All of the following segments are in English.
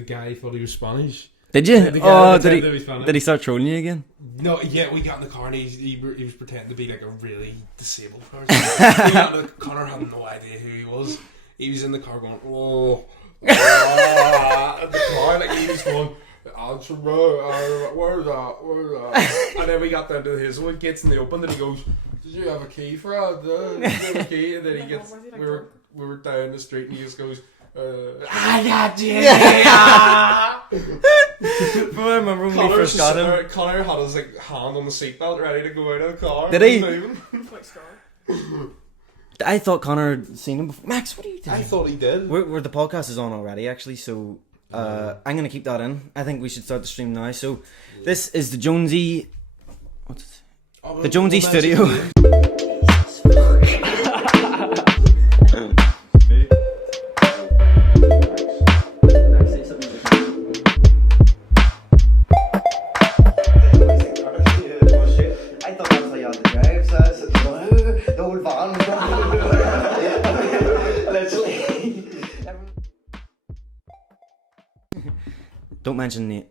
The guy thought he was Spanish. Did you? Did he start trolling you again? No, yeah, we got in the car and he was pretending to be like a really disabled person. Connor had no idea who he was. He was in the car going, at the car, like he was going, answer, bro, where's that? And then we got down to his one, gets in the open, and he goes, did you have a key for it? Did you have a key? And then he gets, we were down the street and he just goes, I got you! But I remember when we first got him. Connor had his like hand on the seatbelt ready to go out of the car. Did he? Like Scar. I thought Connor had seen him before. Max, what are you doing? I thought he did. The podcast is on already, actually, so I'm going to keep that in. I think we should start the stream now. So, this is the Jonesy... What's it? The Jonesy Studio. Don't mention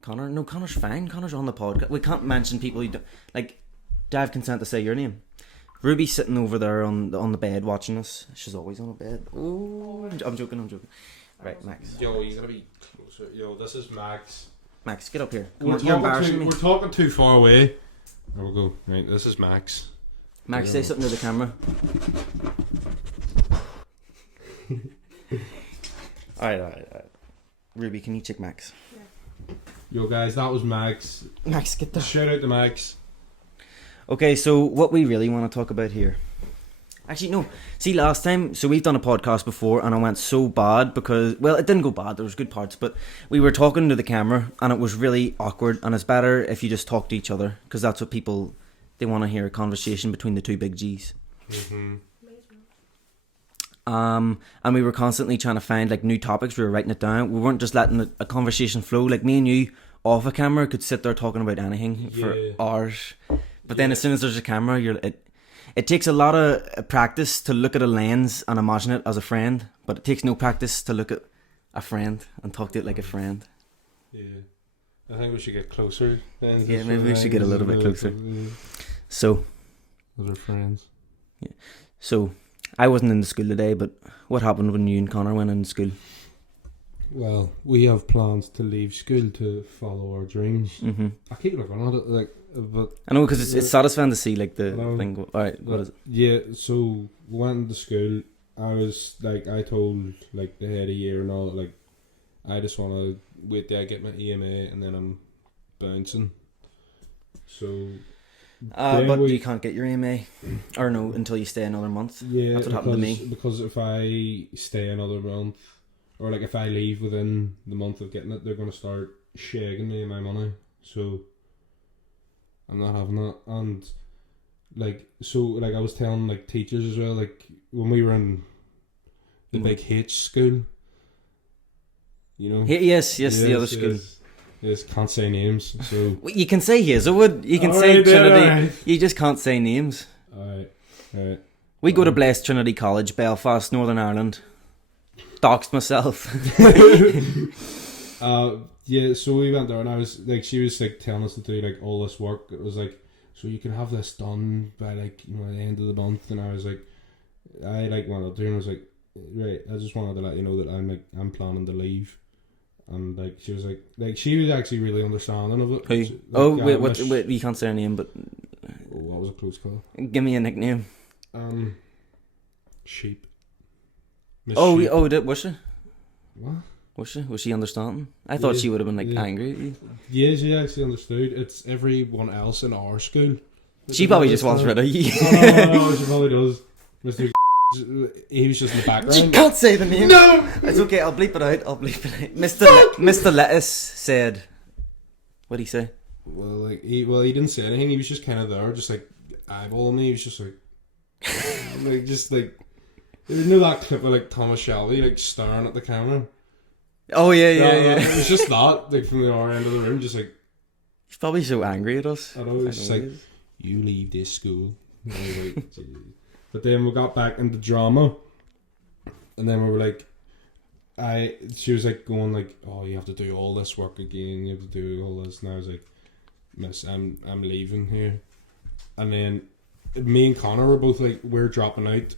Connor. No, Connor's fine. Connor's on the podcast. We can't mention people who don't... Like, do I have consent to say your name? Ruby's sitting over there on the bed watching us. She's always on a bed. Oh, I'm joking. Right, Max. Yo, you gotta be closer. Yo, this is Max. Max, get up here. You're embarrassing me. We're talking too far away. There we go. Right, this is Max. Max, say something to the camera. Alright. Ruby, can you check Max? Yeah. Yo guys, that was Max. Max, get there. Shout out to Max. Okay, so what we really want to talk about here. Actually, no. See, last time, so we've done a podcast before and it went so bad because, well, it didn't go bad, there was good parts, but we were talking to the camera and it was really awkward, and it's better if you just talk to each other because that's what people, they want to hear, a conversation between the two big G's. Mm-hmm. And we were constantly trying to find like new topics. We were writing it down. We weren't just letting a conversation flow. Like me and you off a camera could sit there talking about anything for hours. But then as soon as there's a camera, it takes a lot of practice to look at a lens and imagine it as a friend. But it takes no practice to look at a friend and talk to it like a friend. Yeah, I think we should get closer. Then yeah, maybe we should get a little bit closer. So, those are friends. Yeah. So. I wasn't in the school today, but what happened when you and Connor went in school? Well, we have plans to leave school to follow our dreams. Mm-hmm. I keep looking at it, but I know because it's satisfying to see like the thing. Alright, what is it? Yeah, so we went to school. I told like the head of year and all, like I just want to wait till I get my EMA and then I'm bouncing. So. But you can't get your EMA, or no, until you stay another month. Yeah, that's what happened to me. Because if I stay another month, or like if I leave within the month of getting it, they're going to start shagging me my money. So I'm not having that. And like, I was telling like teachers as well, like when we were in the big H school, you know. Yes, the other school. Yes, can't say names. So you can say Hazelwood, you can say Trinity. Right. You just can't say names. Alright. We go to Blessed Trinity College, Belfast, Northern Ireland. Doxed myself. Yeah, so we went there and I was like, she was like telling us to do like all this work. It was like, so you can have this done by like, you know, the end of the month. And I was like, I like wanted to do, and I was like, right, I just wanted to let you know that I'm planning to leave. And like she was she was actually really understanding of it. Who? Wait, you can't say her name, but that was a close call. Give me a nickname. Sheep. Miss Sheep. Was she? What? Was she understanding? I thought she would have been like angry at you. Yeah, she actually understood. It's everyone else in our school. She probably just wants rid of you. No, she probably does. Mr. He was just in the background. You can't say the name. No! It's okay, I'll bleep it out. Mr. Lettuce said... What'd he say? Well, he didn't say anything. He was just kind of there, just like eyeballing me. He was just like... You know that clip of like Thomas Shelby like staring at the camera? Oh yeah. It was just that, like from the other end of the room, just like... He's probably so angry at us. I know, it's just like, you leave this school. But then we got back into drama, and then we were like, she was like going like, oh, you have to do all this work again, you have to do all this, and I was like, miss, I'm leaving here. And then me and Connor were both like, we're dropping out,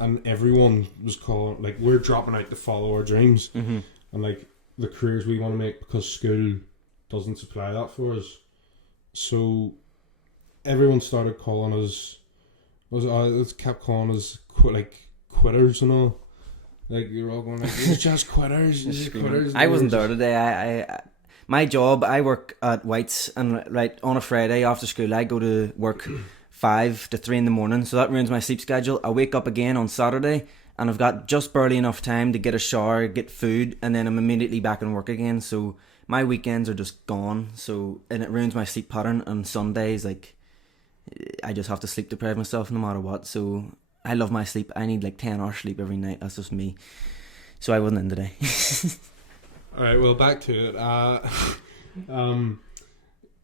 and everyone was calling like, we're dropping out to follow our dreams, and like the careers we want to make, because school doesn't supply that for us. So everyone started calling us, kept calling us quitters and all. Like, you're all going like, it's just quitters, it's just quitters. I wasn't there today. I my job, I work at White's, and right on a Friday after school I go to work 5 to 3 in the morning, so that ruins my sleep schedule. I wake up again on Saturday and I've got just barely enough time to get a shower, get food, and then I'm immediately back in work again. So my weekends are just gone, and it ruins my sleep pattern. And Sundays, like, I just have to sleep deprive myself no matter what. So I love my sleep. I need like 10 hours sleep every night. That's just me. So I wasn't in today. Alright, well, back to it.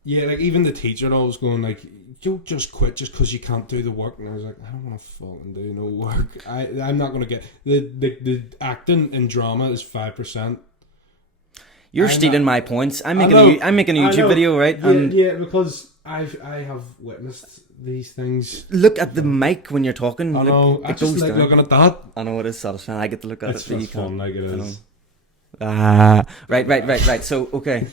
Yeah, like, even the teacher and all was going like, you just quit just because you can't do the work. And I was like, I don't want to fucking do no work. I'm not going to get... The acting in drama is 5%. You're stealing my points. I'm making a YouTube video, right? Yeah, because I have witnessed these things. Look at the mic when you're talking. I know. I just like looking at that. I know, it is satisfying. I get to look at it. It's just fun, like it is. Right. So, okay.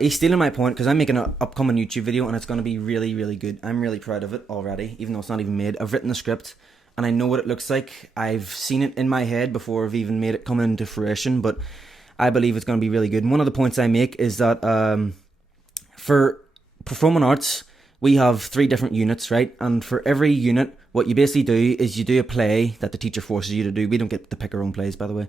He's stealing my point because I'm making an upcoming YouTube video and it's going to be really, really good. I'm really proud of it already, even though it's not even made. I've written the script and I know what it looks like. I've seen it in my head before I've even made it come into fruition, but I believe it's going to be really good. And one of the points I make is that for performing arts, we have 3 different units, right? And for every unit, what you basically do is you do a play that the teacher forces you to do. We don't get to pick our own plays, by the way.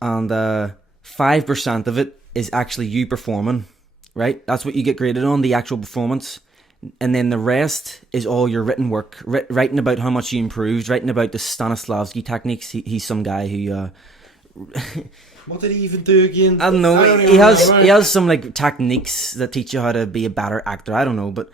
And 5% of it is actually you performing, right? That's what you get graded on, the actual performance. And then the rest is all your written work, writing about how much you improved, writing about the Stanislavski techniques. He's some guy who... What did he even do again? I don't know. He has some like techniques that teach you how to be a better actor. I don't know, but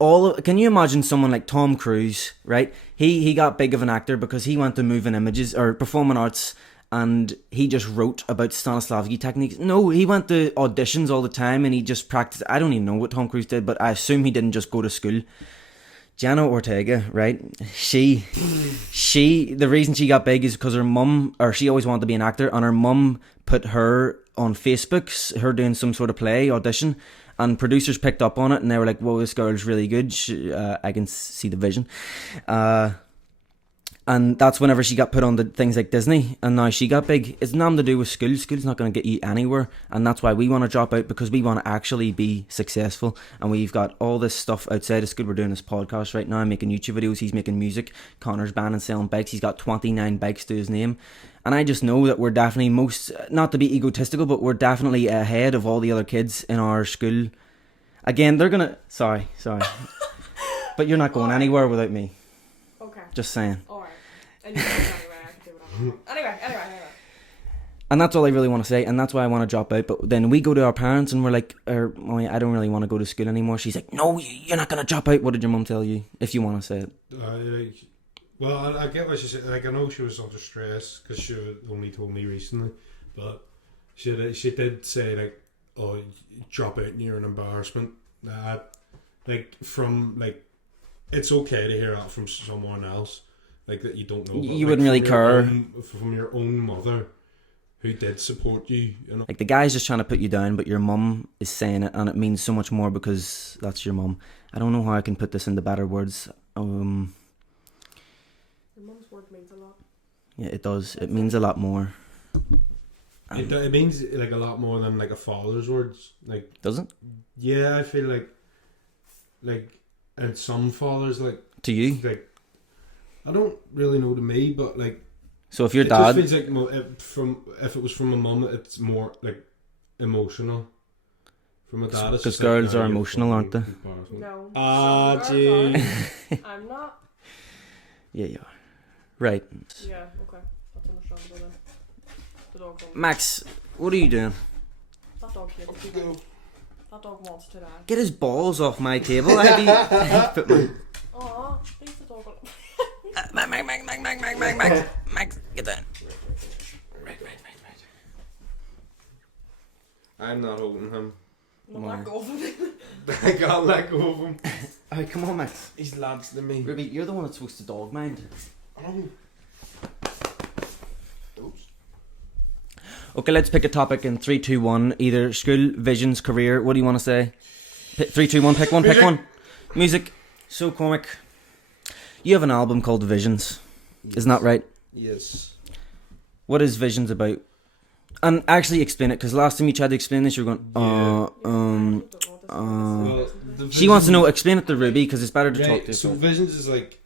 can you imagine someone like Tom Cruise, right? He got big of an actor because he went to moving images or performing arts, and he just wrote about Stanislavski techniques. No, he went to auditions all the time and he just practiced. I don't even know what Tom Cruise did, but I assume he didn't just go to school. Jenna Ortega, right? She, the reason she got big is because her mum, or she always wanted to be an actor, and her mum put her on Facebook, her doing some sort of play audition, and producers picked up on it, and they were like, whoa, this girl's really good. I can see the vision. And that's whenever she got put on the things like Disney, and now she got big. It's nothing to do with school. School's not going to get you anywhere, and that's why we want to drop out, because we want to actually be successful. And we've got all this stuff outside of school. We're doing this podcast right now. I'm making YouTube videos. He's making music. Connor's banned and selling bikes. He's got 29 bikes to his name. And I just know that we're definitely not to be egotistical, but we're definitely ahead of all the other kids in our school. Again, they're going to... Sorry. But you're not going anywhere without me. Okay. Just saying. And you can anyway, I can do what I want. Anyway. And that's all I really want to say, and that's why I want to drop out. But then we go to our parents and we're like, Mommy, I don't really want to go to school anymore. She's like, no, you're not going to drop out. What did your mum tell you, if you want to say it? Well, I get what she said. Like, I know she was under stress because she only told me recently, but she did say, like, oh, drop out and you're an embarrassment. It's okay to hear that from someone else. Like, that you don't know. But, you wouldn't really care. From your own mother, who did support you, you know. Like, the guy's just trying to put you down, but your mum is saying it, and it means so much more because that's your mum. I don't know how I can put this into better words. Your mum's word means a lot. Yeah, it does. It means a lot more. It means like a lot more than like a father's words. Like, does it? Yeah, I feel like, and some fathers, like, to you, like, I don't really know to me, but like, so if your dad, just feels like if it was from a mum, it's more like emotional. From a dad, because girls are emotional, aren't they? No. Gee. I'm not. Yeah, you are. Right. Yeah. Okay. That's understandable then. The dog. Max, what are you doing? That dog here. That dog wants to die. Get his balls off my table. Aww, leave the dog alone. Max, get down. I'm not holding him. Not let go of it. I can't let go of him. Alright, come on, Max. He's lads to me. Ruby, you're the one that's supposed to dog mind. Oh. Oops. Okay, let's pick a topic in 3, 2, 1. Either school, visions, career. What do you want to say? 3, 2, 1. Pick one. Pick one. Music. So, Cormick, you have an album called Visions. Yes. Isn't that right? Yes. What is Visions about? And actually explain it, because last time you tried to explain this, you were going, Well, She wants to know. Explain it to Ruby, because it's better to talk to. So Visions is like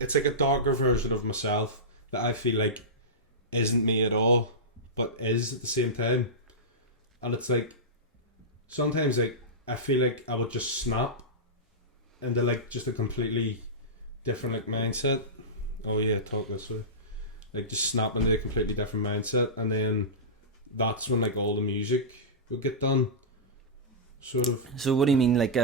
it's like a darker version of myself that I feel like isn't me at all, but is at the same time. And it's like sometimes like I feel like I would just snap into like just a completely different like mindset. Oh yeah, talk this way. Like just snap into a completely different mindset, and then that's when like all the music would get done. Sort of. So what do you mean, like,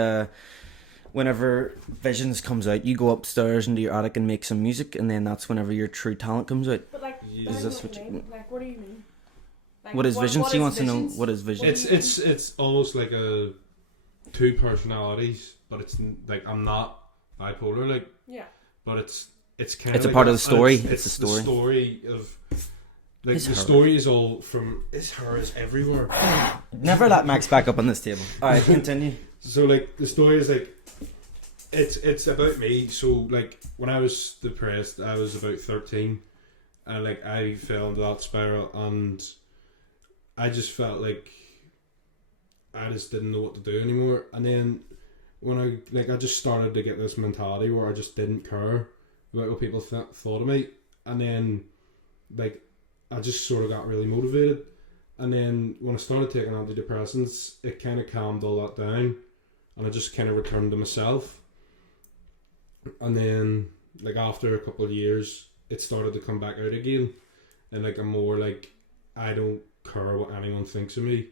whenever Visions comes out, you go upstairs into your attic and make some music, and then that's whenever your true talent comes out? But like, Yeah. is Is this this what what you mean? Like, what do you mean? Like, What is Visions? She wants to know Visions? what is Visions. It's almost like a two personalities, but it's like I'm not bipolar, like, Yeah. but it's kind It's of a part of the story. It's It's the story. The story of like It's the her. story is all from. It's her is everywhere. Never let Max back up on this table. Alright, continue. So like the story is like it's about me. So like when I was depressed, I was about 13, and like I fell into that spiral, and I just felt like I just didn't know what to do anymore. And then when I just started to get this mentality where I just didn't care about what people thought of me, and then like I just sort of got really motivated. And then when I started taking antidepressants, it kind of calmed all that down, and I just kind of returned to myself. And then like after a couple of years, it started to come back out again, and like I'm more like I don't care what anyone thinks of me,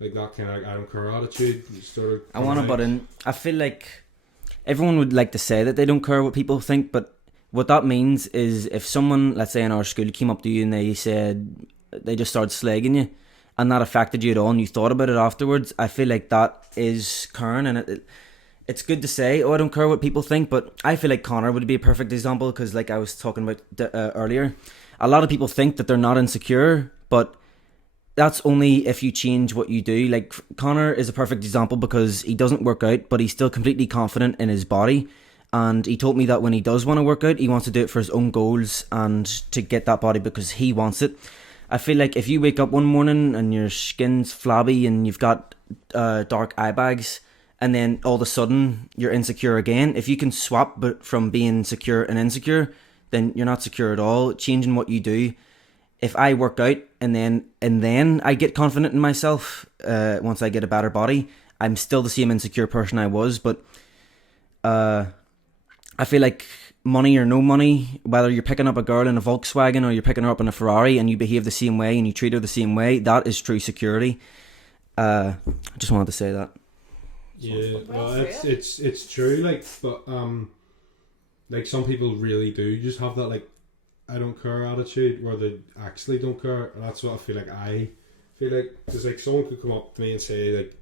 like that kind of like I don't care attitude sort of. I want to butt in. I feel like everyone would like to say that they don't care what people think, but what that means is if someone, let's say in our school, came up to you and they said they just started slagging you, and that affected you at all, and you thought about it afterwards, I feel like that is caring, and it's good to say, oh, I don't care what people think, but I feel like Connor would be a perfect example, because like I was talking about earlier, a lot of people think that they're not insecure, but that's only if you change what you do. Like Connor is a perfect example because he doesn't work out, but he's still completely confident in his body. And he told me that when he does want to work out, he wants to do it for his own goals and to get that body because he wants it. I feel like if you wake up one morning and your skin's flabby and you've got dark eye bags, and then all of a sudden you're insecure again, if you can swap but from being secure and insecure, then you're not secure at all. Changing what you do. If I work out and then I get confident in myself, once I get a better body, I'm still the same insecure person I was, but I feel like money or no money, whether you're picking up a girl in a Volkswagen or you're picking her up in a Ferrari and you behave the same way and you treat her the same way, that is true security. I just wanted to say that. Yeah, Well well, said. it's true, like, but like some people really do just have that like I don't care attitude where they actually don't care, and that's what I feel like, because like someone could come up to me and say like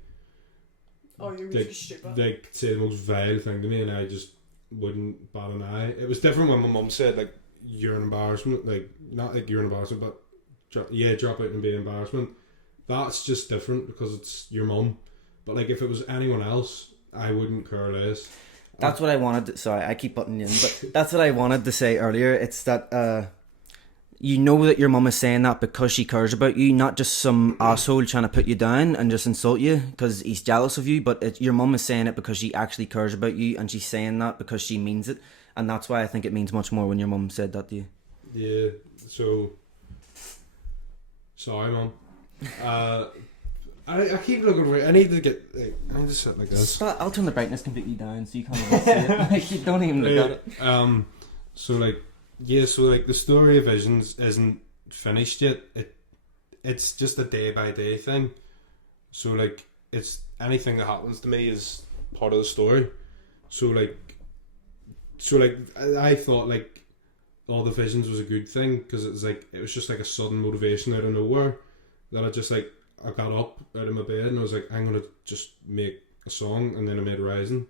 Oh, you're like, really stupid. like say the most vile thing to me, and I just wouldn't bat an eye. It was different when my mum said like you're an embarrassment, like not like you're an embarrassment, but drop out and be an embarrassment. That's just different because it's your mum. But like if it was anyone else, I wouldn't care less. That's what I wanted to, sorry, I keep butting you in, but that's what I wanted to say earlier. It's that you know that your mum is saying that because she cares about you, not just some asshole trying to put you down and just insult you because he's jealous of you, but your mum is saying it because she actually cares about you, and she's saying that because she means it, and that's why I think it means much more when your mum said that to you. Yeah, so sorry, mum. I keep looking for it. I need to get. Like, I need to sit like this. I'll turn the brightness completely down so you can't even see it. Like, you don't even look at it. So like, yeah, so like the story of Visions isn't finished yet. It's just a day by day thing. So like, it's anything that happens to me is part of the story. So like I thought like all the Visions was a good thing because it was just like a sudden motivation out of nowhere that I just like I got up out of my bed and I was like, I'm gonna just make a song, and then I made Rising.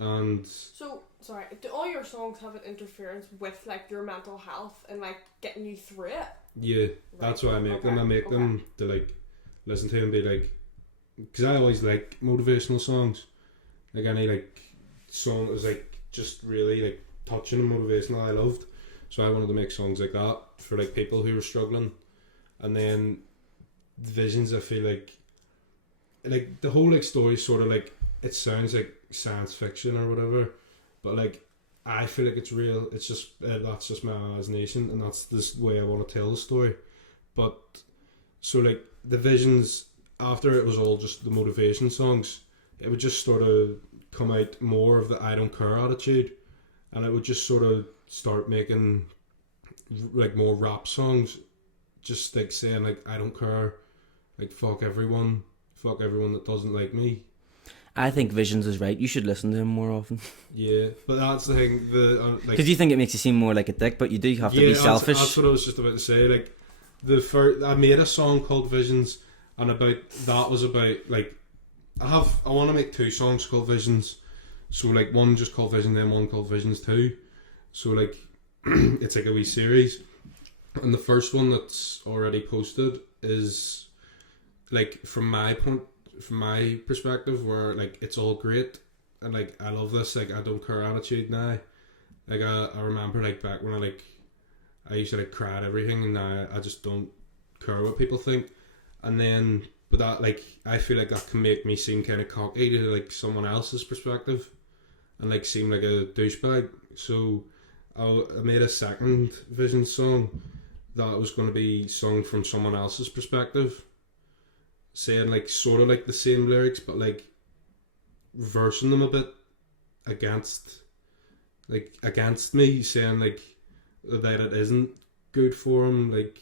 And so, sorry, do all your songs have an interference with like your mental health and like getting you through it? yeah, that's why I make them. I make them to like listen to and be like, because I always like motivational songs, like any like song that was like just really like touching and motivational. I loved, so I wanted to make songs like that for like people who were struggling. And then Visions, I feel like the whole like story sort of like, it sounds like science fiction or whatever, but like I feel like it's real. It's just that's just my imagination, and that's this way I want to tell the story. But so like the Visions, after it was all just the motivation songs, it would just sort of come out more of the I don't care attitude, and it would just sort of start making like more rap songs, just like saying like I don't care, like fuck everyone that doesn't like me. I think Visions is right. You should listen to him more often. Yeah, but that's the thing. Because you think it makes you seem more like a dick, but you do have to be selfish. That's what I was just about to say. Like I made a song called Visions, and that was about like I want to make 2 songs called Visions. So like one just called Vision, then one called Visions 2. So like it's like a wee series, and the first one that's already posted is like from my perspective, where like it's all great and like I love this like I don't care attitude now. Like I remember like back when I used to like cry at everything, and now I just don't care what people think. And then but that like I feel like that can make me seem kind of cocky to like someone else's perspective and like seem like a douchebag. So I made a second Vision song that was going to be sung from someone else's perspective, saying like sort of like the same lyrics, but like reversing them a bit against me, saying like that it isn't good for him. Like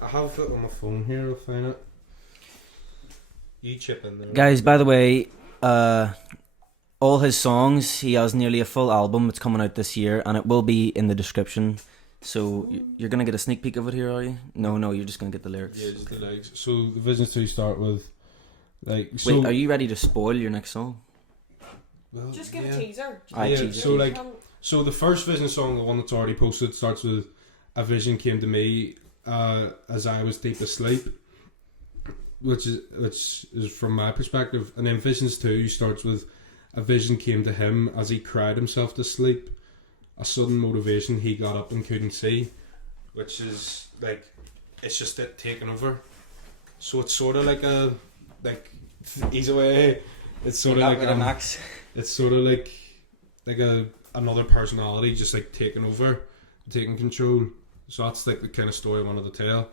I have it on my phone here, I'll find it. You chip in there, guys. By the way, all his songs, he has nearly a full album. It's coming out this year, and it will be in the description. So you're gonna get a sneak peek of it here, are you? No, you're just gonna get the lyrics. Yeah, just the lyrics. So the Visions 2 start with like. So, wait, are you ready to spoil your next song? Well, just give a teaser. So like, so the first Vision song, the one that's already posted, starts with "A vision came to me as I was deep asleep," which is from my perspective, and then Visions 2 starts with "A vision came to him as he cried himself to sleep. A sudden motivation he got up and couldn't see," which is like, it's just it taking over. So it's sort of like a ease away. It's sort of like Max. It's sort of like another personality just like taking over, taking control. So that's like the kind of story I wanted to tell.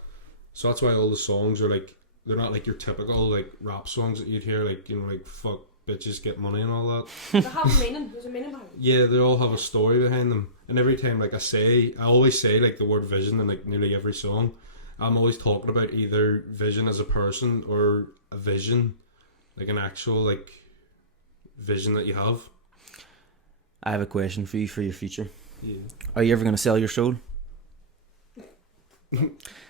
So that's why all the songs are like, they're not like your typical like rap songs that you'd hear, like, you know, like fuck bitches get money and all that. They have a meaning. There's a meaning behind them. Yeah, they all have a story behind them. And every time like I always say like the word vision in like nearly every song. I'm always talking about either vision as a person or a vision, like an actual like vision that you have. I have a question for you for your future. Yeah. Are you ever going to sell your soul?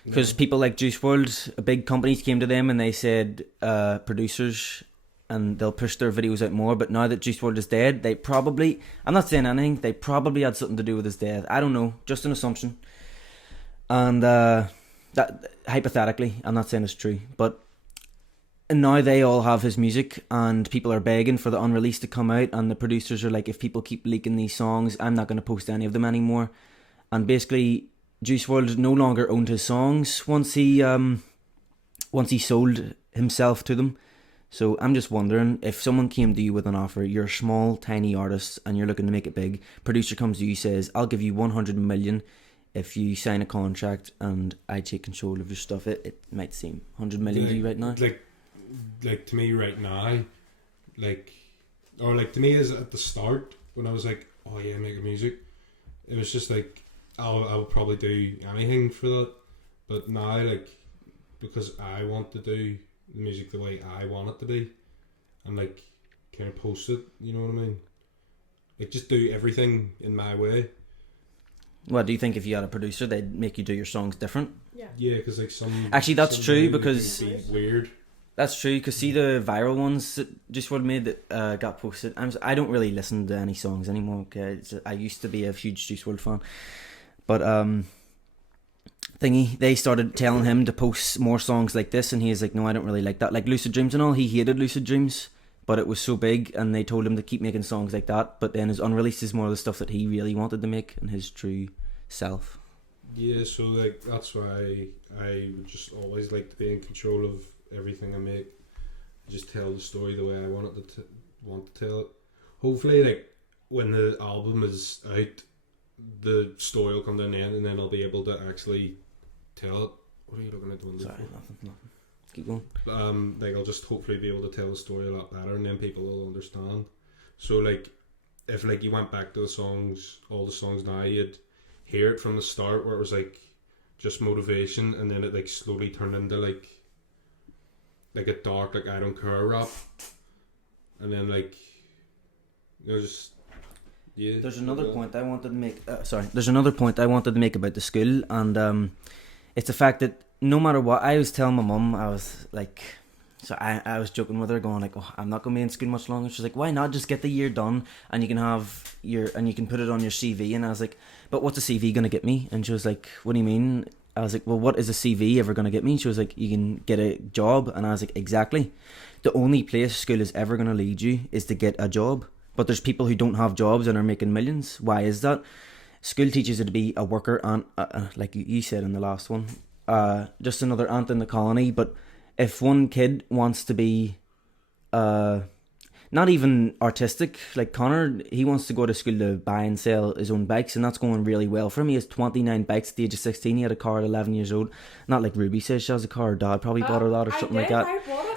Because people like Juice WRLD, big companies came to them and they said producers, and they'll push their videos out more. But now that Juice WRLD is dead, they probably, I'm not saying anything, they probably had something to do with his death. I don't know, just an assumption. And that hypothetically, I'm not saying it's true, but now they all have his music, and people are begging for the unreleased to come out, and the producers are like, if people keep leaking these songs, I'm not going to post any of them anymore. And basically, Juice WRLD no longer owned his songs once he sold himself to them. So I'm just wondering, if someone came to you with an offer, you're a small, tiny artist, and you're looking to make it big, producer comes to you, says, I'll give you 100 million if you sign a contract and I take control of your stuff. It might seem 100 million to you right now. Like to me right now, or to me as at the start, when I was like, oh yeah, making music, it was just like, I would probably do anything for that. But now, like, because I want to do the music the way I want it to be, and like kind of post it, you know what I mean? Like, just do everything in my way. What do you think, if you had a producer, they'd make you do your songs different? Yeah, because like some... Actually, that's some true, really because... can be weird. That's true, because see the viral ones that Juice WRLD made that got posted. I don't really listen to any songs anymore. Okay, I used to be a huge Juice WRLD fan, but they started telling him to post more songs like this, and he was like, no, I don't really like that. Like Lucid Dreams and all, he hated Lucid Dreams, but it was so big, and they told him to keep making songs like that. But then his unreleased is more of the stuff that he really wanted to make and his true self. Yeah, so like that's why I would just always like to be in control of everything I make. Just tell the story the way I want it want to tell it. Hopefully, like when the album is out, the story will come down the end, and then I'll be able to actually tell it. What are you looking at the window Sorry, for? nothing. Keep going. Like I'll just hopefully be able to tell the story a lot better, and then people will understand. So like, if like you went back to all the songs now, you'd hear it from the start where it was like just motivation, and then it like slowly turned into like a dark, like I don't care rap, and then like just There's another point I wanted to make. There's another point I wanted to make about the school, and it's the fact that no matter what, I was telling my mum, I was like, so I was joking with her, going like, oh, I'm not gonna be in school much longer. She's like, why not just get the year done, and you can put it on your CV. And I was like, but what's a CV gonna get me? And she was like, what do you mean? I was like, well, what is a CV ever going to get me? She was like, you can get a job. And I was like, exactly. The only place school is ever going to lead you is to get a job. But there's people who don't have jobs and are making millions. Why is that? School teaches you to be a worker and, like you said in the last one, just another ant in the colony. But if one kid wants to be not even artistic, like Connor, he wants to go to school to buy and sell his own bikes, and that's going really well for him. He has 29 bikes at the age of 16. He had a car at 11 years old. Not like Ruby says she has a car. Her dad probably bought her that or something like that.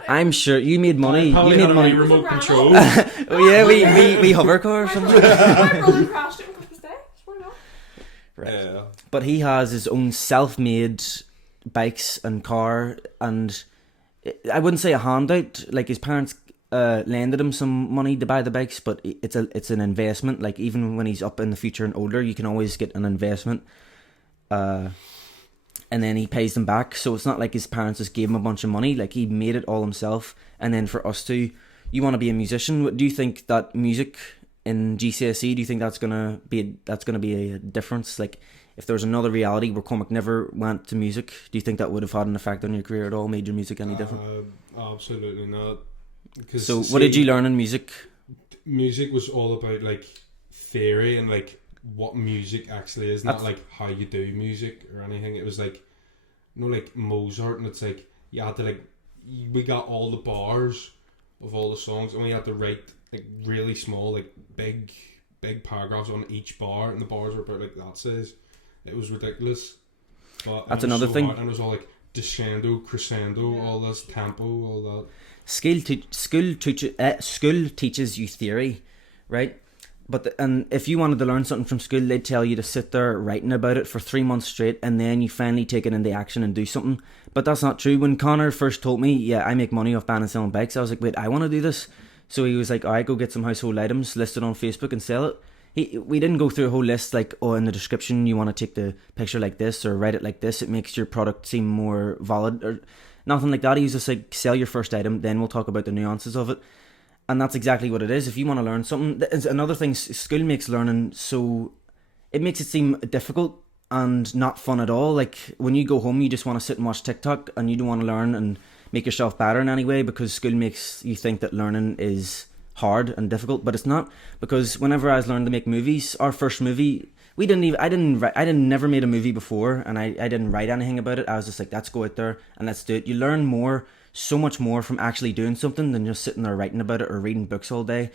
I'm sure you made money. You made money. Remote control. Oh yeah, we hover car or something. My brother crashed it on Christmas Day. Why not? Right. Yeah. But he has his own self-made bikes and car, and I wouldn't say a handout. Like his parents lended him some money to buy the bikes, but it's an investment. Like even when he's up in the future and older, you can always get an investment, and then he pays them back. So it's not like his parents just gave him a bunch of money. Like he made it all himself. And then for us too, you want to be a musician. Do you think that music in GCSE? Do you think that's gonna be a difference? Like if there was another reality where Cormick never went to music, do you think that would have had an effect on your career at all? Made your music any different? Absolutely not. So what did you learn in music? Music was all about like theory and like what music actually is, not like how you do music or anything. It was like, you know, like Mozart, and it's like you had to like, we got all the bars of all the songs, and we had to write like really small, like big paragraphs on each bar, and the bars were about like that size. It was ridiculous. But that's another thing. Hard, and it was all like descendo, crescendo, all this tempo, all that. School teaches you theory, right? But and if you wanted to learn something from school, they'd tell you to sit there writing about it for 3 months straight, and then you finally take it into action and do something. But that's not true. When Connor first told me, yeah, I make money off buying and selling bikes, I was like, wait, I want to do this. So he was like, alright, go get some household items, list it on Facebook and sell it. We didn't go through a whole list like, oh, in the description you want to take the picture like this or write it like this. It makes your product seem more valid or nothing like that. He was just like, sell your first item, then we'll talk about the nuances of it. And that's exactly what it is. If you want to learn something, another thing, school makes learning so, it makes it seem difficult and not fun at all. Like when you go home, you just want to sit and watch TikTok and you don't want to learn and make yourself better in any way, because school makes you think that learning is hard and difficult, but it's not. Because whenever I was learning to make movies, our first movie, I never made a movie before, and I didn't write anything about it. I was just like, let's go out there and let's do it. You learn more, so much more from actually doing something than just sitting there writing about it or reading books all day.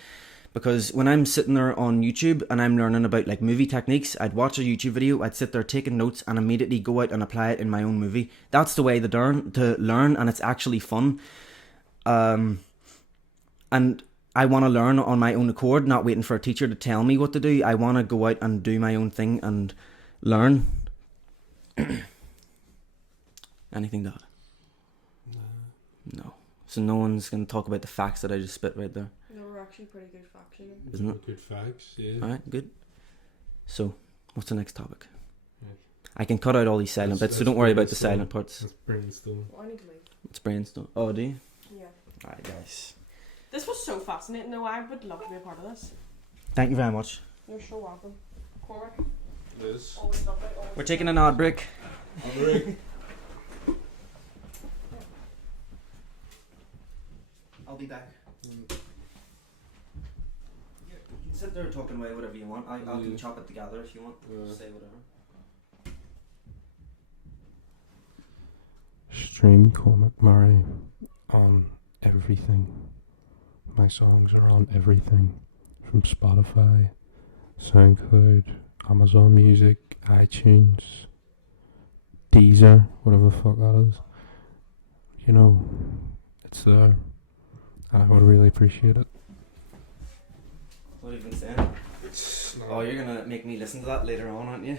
Because when I'm sitting there on YouTube and I'm learning about like movie techniques, I'd watch a YouTube video, I'd sit there taking notes and immediately go out and apply it in my own movie. That's the way to learn, and it's actually fun. And I want to learn on my own accord, not waiting for a teacher to tell me what to do. I want to go out and do my own thing and learn. Anything to add? No. So no one's going to talk about the facts that I just spit right there. No, we're actually pretty good facts, you know. Isn't it? Good facts, yeah. Alright, good. So, what's the next topic? I can cut out all these silent bits, so don't worry about the silent parts. It's brainstorm. Oh, I need to leave. It's brainstorm. Oh, do you? Yeah. Alright, guys. This was so fascinating. No, I would love to be a part of this. Thank you very much. You're so welcome. Cormick, Liz. always lovely. Always We're taking an ad break. I'll be back. You can sit there talking away whatever you want. I can chop it together if you want. Say whatever. Stream Cormick Murray on everything. My songs are on everything. From Spotify, SoundCloud, Amazon Music, iTunes, Deezer, whatever the fuck that is. You know, it's there. And I would really appreciate it. What have you been saying? Oh, you're gonna make me listen to that later on, aren't you?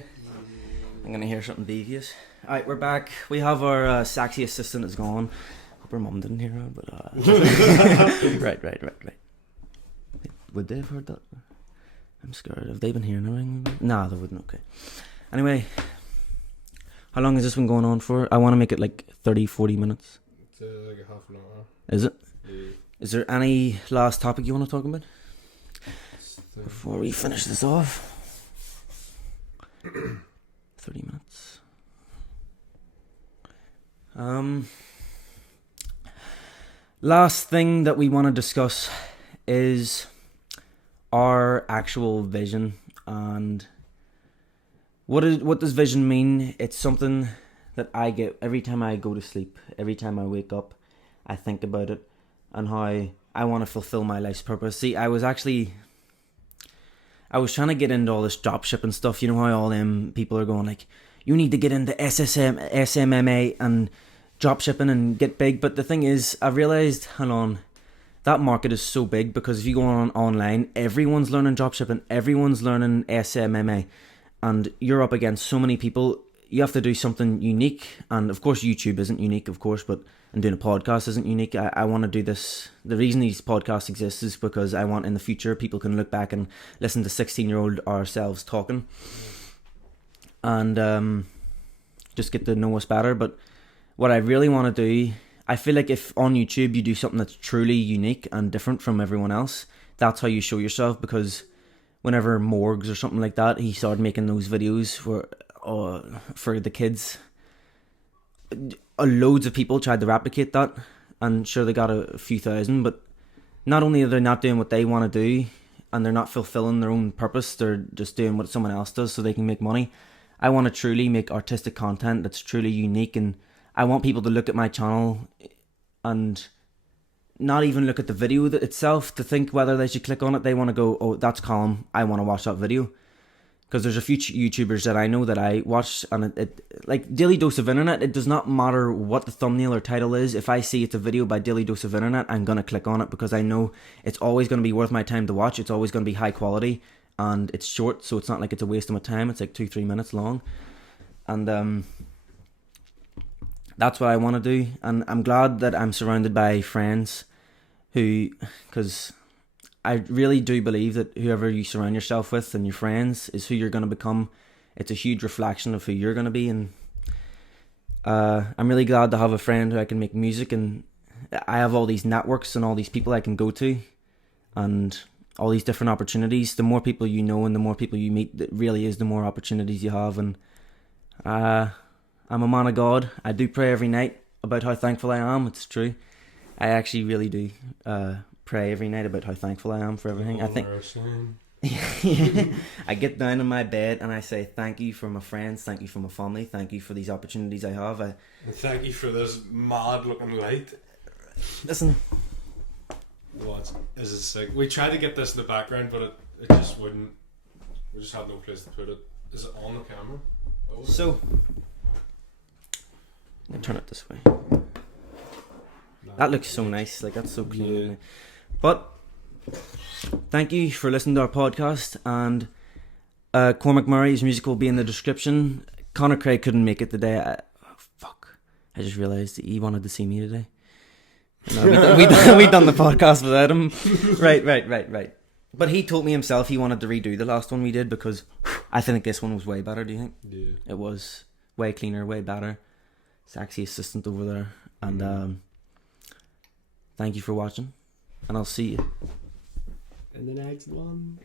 I'm gonna hear something devious. Alright, we're back. We have our sexy assistant is gone. Hope her mum didn't hear her, but right. Would they have heard that? I'm scared. Have they been hearing anything? Nah, they wouldn't. Okay. Anyway, how long has this been going on for? I want to make it like 30-40 minutes. It's like a half an hour. Is it? Yeah. Is there any last topic you want to talk about before we finish this off? 30 minutes. Last thing that we want to discuss is our actual vision, and what does vision mean? It's something that I get every time I go to sleep, every time I wake up. I think about it and how I want to fulfill my life's purpose. See, I was trying to get into all this dropshipping stuff. You know how all them people are going like, you need to get into SMMA and dropshipping and get big. But the thing is, I realised, hang on, that market is so big, because if you go on online, everyone's learning dropshipping, everyone's learning SMMA, and you're up against so many people. You have to do something unique, and of course YouTube isn't unique, of course, but and doing a podcast isn't unique. I want to do this. The reason these podcasts exist is because I want in the future people can look back and listen to 16-year-old ourselves talking, and just get to know us better. But what I really want to do, I feel like if on YouTube you do something that's truly unique and different from everyone else, that's how you show yourself. Because whenever Morgs or something like that, he started making those videos for the kids, loads of people tried to replicate that, and sure, they got a few thousand, but not only are they not doing what they want to do, and they're not fulfilling their own purpose, they're just doing what someone else does so they can make money. I want to truly make artistic content that's truly unique, and I want people to look at my channel and not even look at the video itself to think whether they should click on it. They want to go, oh, that's Colin, I want to watch that video. Because there's a few YouTubers that I know that I watch, and it like Daily Dose of Internet, it does not matter what the thumbnail or title is. If I see it's a video by Daily Dose of Internet, I'm going to click on it, because I know it's always going to be worth my time to watch. It's always going to be high quality, and it's short, so it's not like it's a waste of my time. It's like 2-3 minutes long. And that's what I want to do. And I'm glad that I'm surrounded by friends who, because I really do believe that whoever you surround yourself with and your friends is who you're going to become. It's a huge reflection of who you're going to be. And I'm really glad to have a friend who I can make music, and I have all these networks and all these people I can go to, and all these different opportunities. The more people you know and the more people you meet, it really is the more opportunities you have. And I'm a man of God. I do pray every night about how thankful I am. It's true. I actually really do pray every night about how thankful I am for everything. I think I get down in my bed and I say thank you for my friends, thank you for my family, thank you for these opportunities I have. And thank you for this mad looking light. Listen. What is it sick? We tried to get this in the background, but it just wouldn't. We just had no place to put it. Is it on the camera? Oh, so let me turn it this way. That looks so nice. Like, that's so clean. Yeah. But thank you for listening to our podcast. And Cormick Murray's music will be in the description. Connor Craig couldn't make it today. I just realised that he wanted to see me today. No, we done the podcast without him. Right. But he told me himself he wanted to redo the last one we did because I think this one was way better. Do you think? Yeah. It was way cleaner, way better. Sexy assistant over there, and thank you for watching, and I'll see you in the next one.